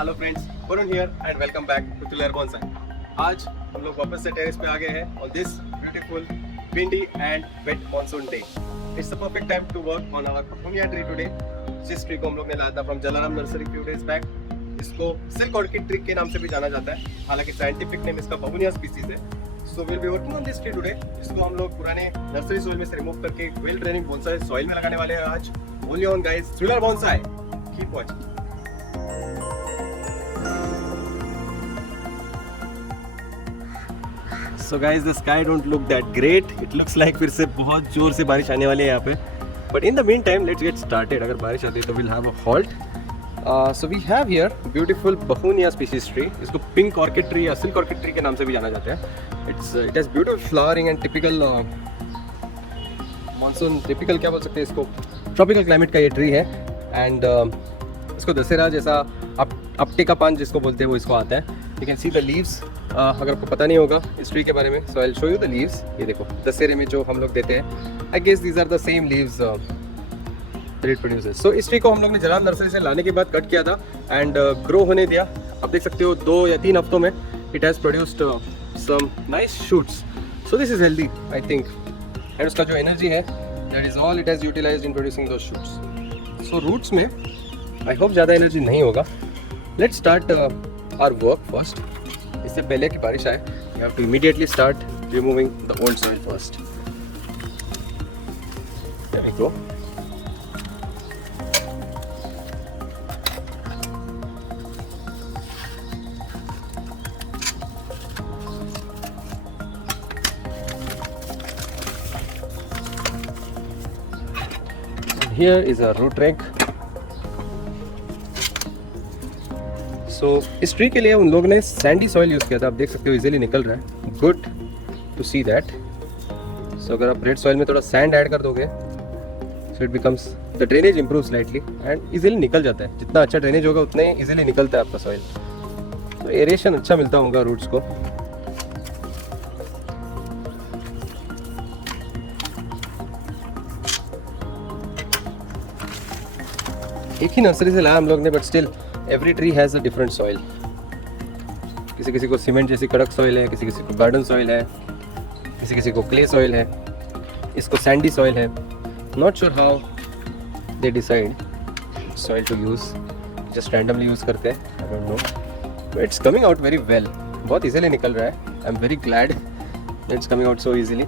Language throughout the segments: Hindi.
Hello friends, Varun here and welcome back to Tular bonsai. आज हम लोग वापस से टेरेस पे आ गए हैं on this beautiful windy and wet monsoon day. It's the perfect time to work on our बबूनिया ट्री टुडे। जिस ट्री को हम लोग ने लाया था from Jalaram nursery few days back. इसको सिल्क ऑर्किड ट्री के नाम से भी जाना जाता है, हालांकि साइंटिफिक नेम इसका बबूनिया स्पीसीज है। So will be working on this tree today. इसको हम लोग पुराने नर्सरी सॉइल में से रिमूव करके वेल ड्रेनिंग बोनसाई सॉइल में लगाने वाले हैं आज। Only on guys Tular bonsai, keep watching. So guys, the sky don't look that great. It looks like फिर से बहुत जोर से बारिश आने वाली है यहाँ पे. But in the meantime, let's get started. अगर बारिश आती है तो we'll have a halt. So we have here beautiful Begonia species tree. इसको pink orchid tree या silk orchid tree के नाम से भी जाना जाता है. It has beautiful flowering and typical monsoon, typical क्या बोल सकते हैं इसको, tropical climate का ये tree है. And इसको दशहरा जैसा अपटे का पान जिसको बोलते हैं वो इसको आता है. You can see the leaves. अगर आपको पता नहीं होगा इस ट्री के बारे में, so I'll show you the leaves. ये देखो दशहरे में जो हम लोग देते हैं, I guess these are the same leaves that it produces. So इस ट्री को हम लोग ने जलाराम नर्सरी से लाने के बाद कट किया था एंड ग्रो होने दिया. आप देख सकते हो 2 या 3 हफ्तों में it has produced some nice shoots. So this is healthy, I think. And उसका जो एनर्जी है, that is all it has utilized in producing those shoots. So roots में I hope ज़्यादा एनर्जी नहीं होगा. Let's start our work first. इससे पहले कि बारिश आए, you have to immediately start removing the old soil first. There we go. And here is a root rake. So, इस ट्री के लिए उन लोगों ने सैंडी सॉइल यूज़ किया था. आप देख सकते हो इजीली निकल रहा है. Good to see that. So अगर आप रेड सॉइल में थोड़ा सैंड ऐड कर दोगे, so it becomes the drainage improve slightly and easily निकल जाता है. जितना अच्छा ड्रेनेज होगा उतने इजीली निकलता है आपका सॉइल. तो एरेशन अच्छा मिलता होगा रूट्स को. एक ही नर्सरी से लाया हम लोग ने, but still every tree has a different soil. किसी को सीमेंट जैसी कड़क सॉइल है, किसी को गार्डन सॉइल है, किसी को क्ले सॉइल है, इसको सैंडी सॉइल है. Not sure how they decide soil to use. Just randomly use करते हैं. I don't know. It's coming out very well. बहुत इजीली निकल रहा है. I am very glad it's coming out so easily.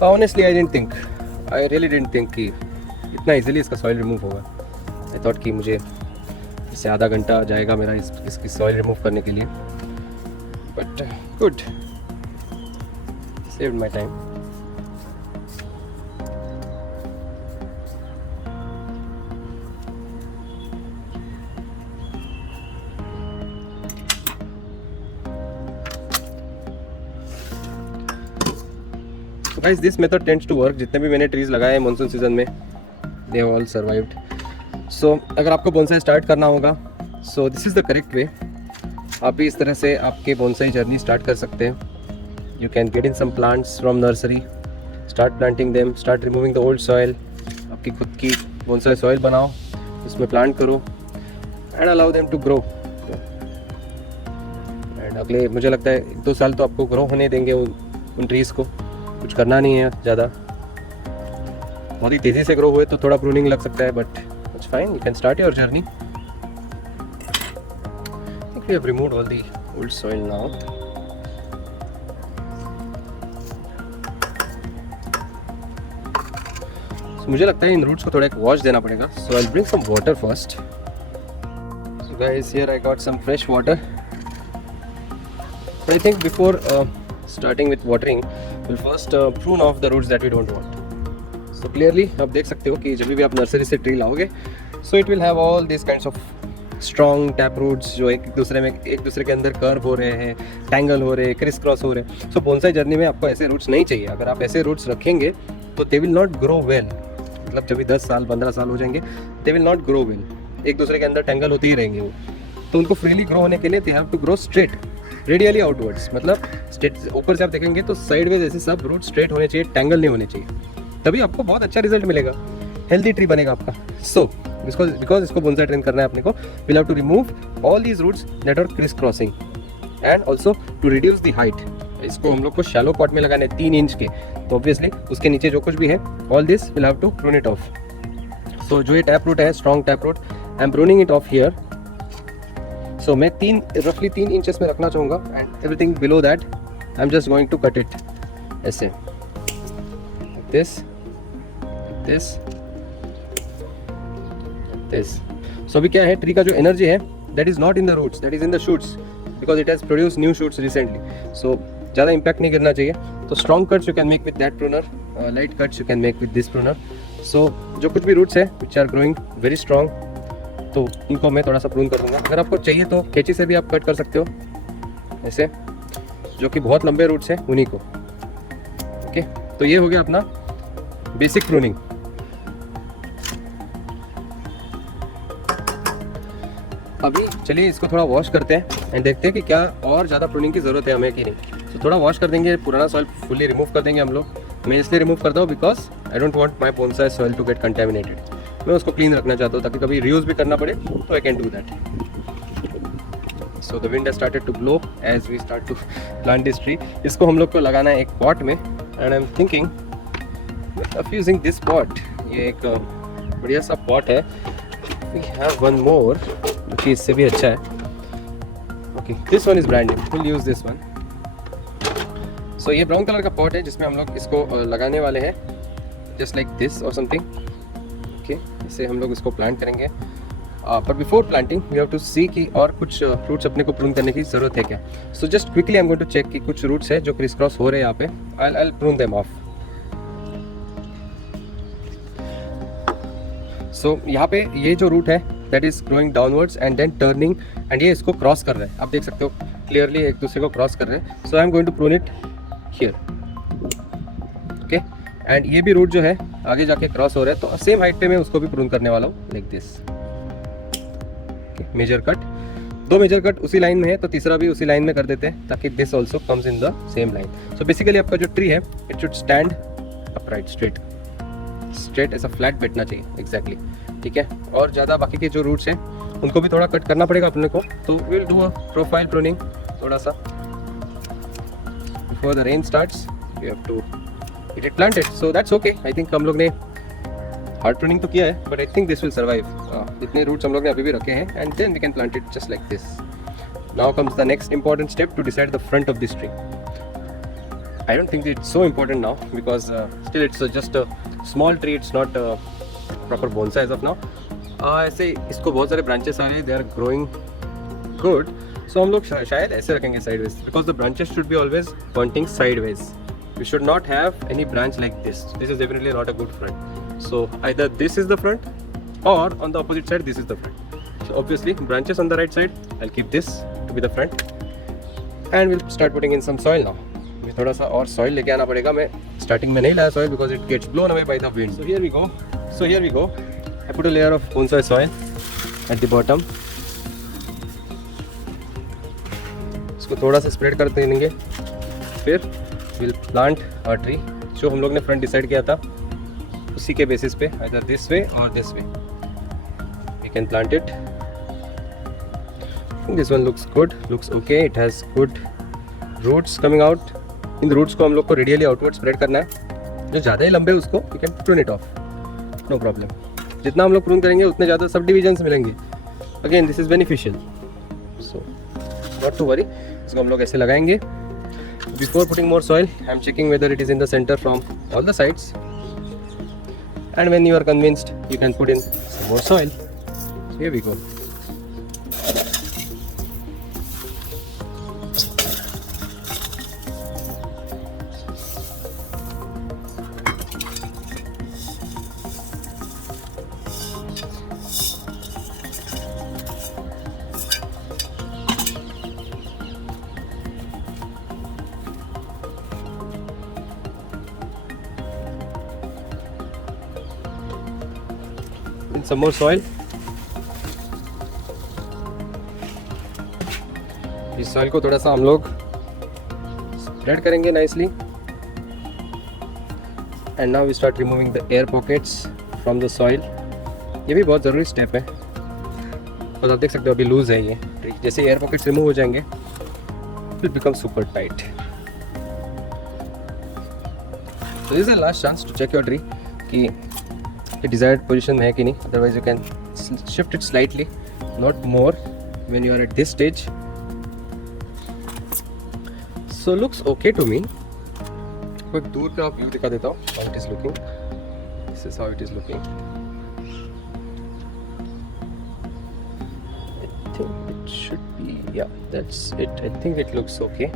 Honestly, I really didn't think कि इतना इजीली इसका सॉइल रिमूव होगा. I thought कि मुझे इससे आधा घंटा जाएगा मेरा इसकी सॉइल रिमूव करने के लिए. But good, saved my time. Guys, this method tends to work. जितने भी मैंने ट्रीज लगाए हैं मानसून सीजन में, they have all survived. So अगर आपको बोनसाई स्टार्ट करना होगा, so this is the correct way. आप भी इस तरह से आपके बोनसाई जर्नी स्टार्ट कर सकते हैं. You can get in some plants from nursery, start planting them, start removing the old soil. आपकी खुद की बोनसाई सॉइल बनाओ, उसमें प्लांट करो and allow them to grow. And अगले मुझे लगता है 1-2 साल तो आपको ग्रो होने देंगे उन ट्रीज़ को. कुछ करना नहीं है ज़्यादा. बहुत ही तेज़ी से ग्रो हुए तो थोड़ा प्रूनिंग लग सकता है, but it's fine. You can start your journey. I think we have removed all the old soil now. मुझे लगता है इन रूट्स को थोड़ा एक वॉश देना पड़ेगा. So I will bring some water first. So guys, here I got some fresh water. I think before starting with watering, we'll first prune off the roots that we don't want. So clearly आप देख सकते हो कि जब भी आप नर्सरी से ट्री लाओगे, so it will have all these kinds of strong tap roots जो एक दूसरे के अंदर कर्व हो रहे हैं, टैंगल हो रहे हैं, क्रिस क्रॉस हो रहे हैं. So बोनसाई जर्नी में आपको ऐसे रूट्स नहीं चाहिए. अगर आप ऐसे रूट्स रखेंगे तो they will not grow well. मतलब जब भी 10 साल 15 साल हो जाएंगे, they will not grow well. एक दूसरे के अंदर टैंगल होते ही रहेंगे वो. तो उनको फ्रीली ग्रो होने के लिए they have to grow straight. Radially outwards, मतलब स्ट्रेट, ऊपर से आप देखेंगे तो साइडवेज ऐसे सब रूट स्ट्रेट होने चाहिए, टैंगल नहीं होने चाहिए, तभी आपको बहुत अच्छा रिजल्ट मिलेगा, हेल्दी ट्री बनेगा आपका। सो बिकॉज इसको बोनसाई ट्रेन करना है अपने को, will have to remove all these roots that are criss crossing and also to reduce the height. इसको हम लोग को शैलो पॉट में लगाने 3 इंच के, तो ऑब्वियसली उसके नीचे जो कुछ भी है all this will have to prune it off. So जो ये टैप रूट है, strong tap root, I am pruning it off here. So मैं रफली 3 इंचेस में रखना चाहूँगा and everything below that I am just going to cut it ऐसे, दिस सो अभी क्या है, ट्री का जो एनर्जी है that is not in the roots, that is in the shoots, because it has produce new shoots recently. So ज़्यादा इम्पैक्ट नहीं गिरना चाहिए। तो strong cuts you can make with that pruner, light cuts you can make with this pruner. So जो कुछ भी रूट्स है which are growing very strong, तो उनको मैं थोड़ा सा प्रून कर दूंगा। अगर आपको चाहिए तो कैंची से भी आप कट कर सकते हो ऐसे, जो कि बहुत लंबे रूट्स हैं उन्हीं को। ओके, तो ये हो गया अपना बेसिक प्रूनिंग। अभी चलिए इसको थोड़ा वॉश करते हैं एंड देखते हैं कि क्या और ज़्यादा प्रूनिंग की ज़रूरत है हमें कि नहीं। तो थोड़ा वॉश कर देंगे, पुराना सॉइल फुल्ली रिमूव कर देंगे हम लोग। मैं इसलिए रिमूव करता हूँ because I don't want my bonsai soil to get contaminated. मैं उसको क्लीन रखना चाहता हूँ ताकि कभी रीयूज भी करना पड़े तो I can do that. So the wind has started to blow as we start to plant this tree. इसको हम लोग को लगाना है एक पॉट में and I am thinking of using this pot. ये एक बढ़िया सा पॉट है। वी हैव वन मोर जो कि इससे भी अच्छा है। Okay, this one is brand new, will use this one. So ये ब्राउन कलर का पॉट है जिसमें हम लोग इसको लगाने वाले हैं, जस्ट लाइक दिस और समथिंग। ओके, इसे हम लोग इसको प्लांट करेंगे। पर before planting we have to see कि और कुछ रूट्स अपने को प्रून करने की ज़रूरत है क्या। So just quickly I am going to check कि कुछ रूट्स है जो क्रिस क्रॉस हो रहे हैं यहाँ पे। I prune them off. So यहाँ पे ये जो रूट है that is growing downwards and then turning, and ये इसको क्रॉस कर रहा है। आप देख सकते हो क्लियरली एक दूसरे को क्रॉस कर रहे हैं। So I am going to prune it here. Okay, and ये भी रूट जो है आगे जाके क्रॉस हो रहा है, तो सेम हाइट पे मैं उसको भी प्रून करने वाला हूँ like this. Major cut, 2 major cut उसी लाइन में है तो तीसरा भी उसी लाइन में कर देते हैं ताकि this also comes in the same line. So basically आपका जो ट्री है it should stand upright, straight ऐसा फ्लैट बैठना चाहिए एग्जैक्टली। ठीक है, और ज़्यादा बाकी के जो रूट्स हैं उनको भी थोड़ा कट करना पड़ेगा अपने को। तो will do a profile pruning थोड़ा सा before the rain starts. We have to get it planted, so that's okay. I think हम लोग ने हार्ड प्रूनिंग तो किया है but I think this will survive. जितने रूट्स हम लोग ने अभी भी रखे हैं and then we can plant it just like this. Now comes the next important step to decide the front of this tree. I don't think it's so important now because still it's just a small tree, it's not a proper bonsai as of now. ऐसे इसको बहुत सारे ब्रांचेस आ रहे हैं, they are growing good. So हम लोग शायद ऐसे रखेंगे sideways because the branches should be always pointing sideways. We should not have any branch like this. This is definitely not a good front. So either this is the front or on the opposite side this is the front. So obviously branches on the right side, I'll keep this to be the front and we'll start putting in some soil now. थोड़ा सा और सॉइल लेके आना पड़ेगा। मैं स्टार्टिंग में नहीं लाया soil because it gets blown away by the wind. So here we go. I put a layer of bonsai soil at the bottom. इसको थोड़ा सा स्प्रेड करते रहेंगे, फिर विल प्लांट आवर ट्री। जो हम लोग ने फ्रंट डिसाइड किया था उसी के बेसिस पे, आइदर दिस वे और this way we can plant it. This one looks good, looks okay, it has good roots coming out. इन रूट्स को हम लोग को रेडियली आउटवर्ड स्प्रेड करना है। जो ज़्यादा ही लंबे उसको we can prune it off, no problem. जितना हम लोग प्रून करेंगे उतने ज़्यादा सब डिविजन्स मिलेंगे। Again this is beneficial, so not to worry. इसको हम लोग ऐसे लगाएंगे। Before putting more soil I am checking whether it is in the centre from all the sides and when you are convinced you can put in some more soil. Here we go. Some more soil. We इस सॉइल को थोड़ा सा हम लोग स्प्रेड करेंगे nicely and now we start removing the air pockets from the soil. ये भी बहुत ज़रूरी स्टेप है और आप देख सकते हो अभी लूज है ये ट्री। जैसे एयर पॉकेट्स रिमूव हो जाएंगे it become super tight. So this is the last chance to check your tree कि ये desired position में है कि नहीं, otherwise you can shift it slightly, not more when you are at this stage. So looks okay to me. एक दूर का व्यू दिखा देता हूँ how it is looking. This is how it is looking. I think it should be, yeah, that's it. I think it looks okay.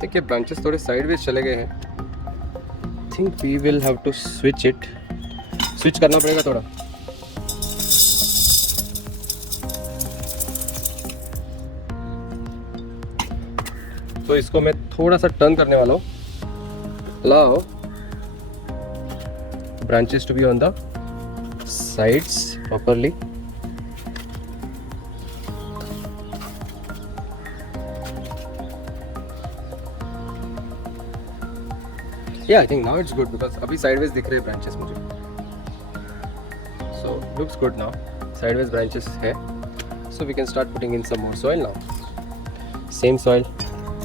देखिए ब्रांचेस थोड़े साइडवेज चले गए हैं। Think we will have to switch करना पड़ेगा थोड़ा। तो इसको मैं थोड़ा सा टर्न करने वाला हूँ। Allow branches to be on the sides properly. Yeah, I think now it's good because अभी sideways दिख रहे हैं branches मुझे। So looks good now. Sideways branches है। So we can start putting in some more soil now. Same soil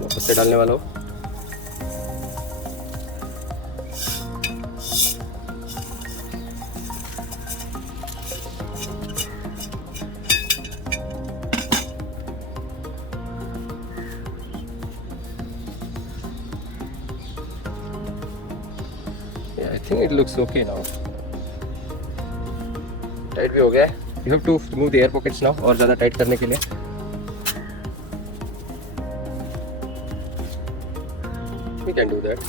वापस से डालने वाला हूँ। I think it looks okay now. Tight भी हो गया है। You have to remove the air pockets now और ज़्यादा टाइट करने के लिए। We can do that.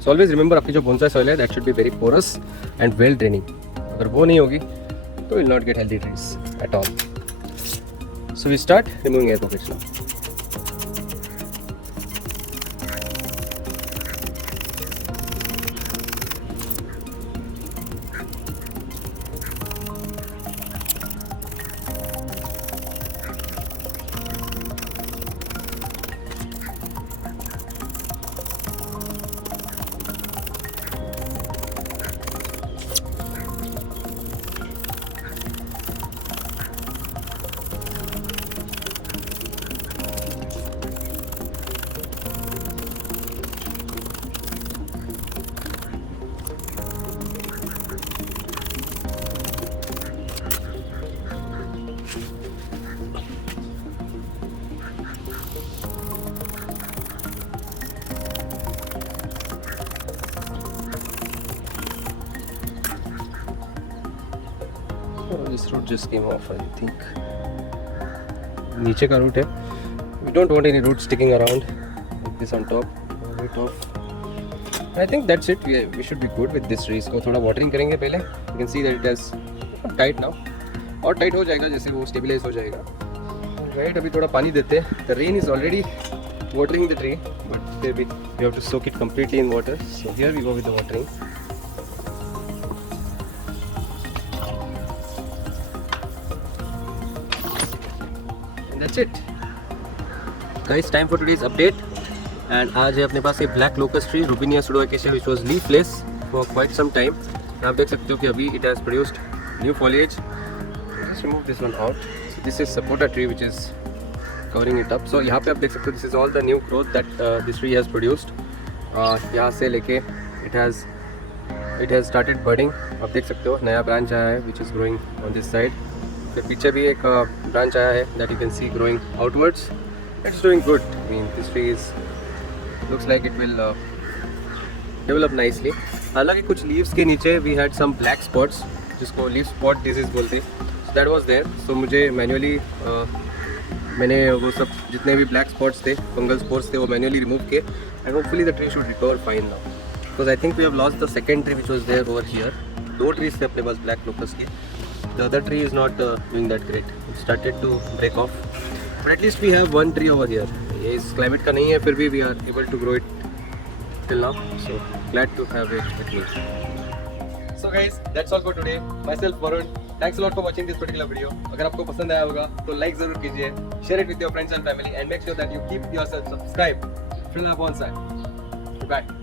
So always remember आपकी जो bonsai soil है that should be very porous and well draining. अगर वो नहीं होगी तो will not get healthy trees at all. So we start removing air pockets now. This root just came off, I think. नीचे का root है. We don't want any roots sticking around like this on top. Right off. And I think that's it. We should be good with this tree. इसको थोड़ा watering करेंगे पहले. You can see that it has tight now. और tight हो जाएगा जैसे वो stabilize हो जाएगा. Right, अभी थोड़ा पानी देते हैं. The rain is already watering the tree, but we have to soak it completely in water. So here we go with the watering. That's it. Guys, time for today's update. And आज है अपने पास ये black locust tree, Robinia pseudoacacia, which was leafless for quite some time. आप देख सकते हो कि अभी it has produced new foliage. Just remove this one out. So this is sapota tree which is covering it up. So यहाँ पे आप देख सकते हो this is all the new growth that this tree has produced. यहाँ से लेके it has started budding. आप देख सकते हो नया branch आया है which is growing on this side. फिर पीछे भी एक ब्रांच आया है that you can see growing outwards. It's doing good. I mean this tree looks like it will develop nicely. हालांकि कुछ leaves के नीचे we had some black spots जिसको leaf spot disease बोलते हैं. So that was there. So मुझे manually मैंने वो सब जितने भी black spots थे fungal spores थे वो manually remove किए and hopefully the tree should recover fine now. Because I think we have lost the second tree which was there over here. 2 trees थे अपने पास black locust के. The other tree is not doing that great. It started to break off. But at least we have one tree over here. ये इस climate का नहीं है फिर भी we are able to grow it till now. So glad to have it with me. So guys, that's all for today. Myself Varun. Thanks a lot for watching this particular video. अगर आपको पसंद आया होगा तो like जरूर कीजिए, share it with your friends and family, and make sure that you keep yourself subscribed. Philip Bonsai. Goodbye.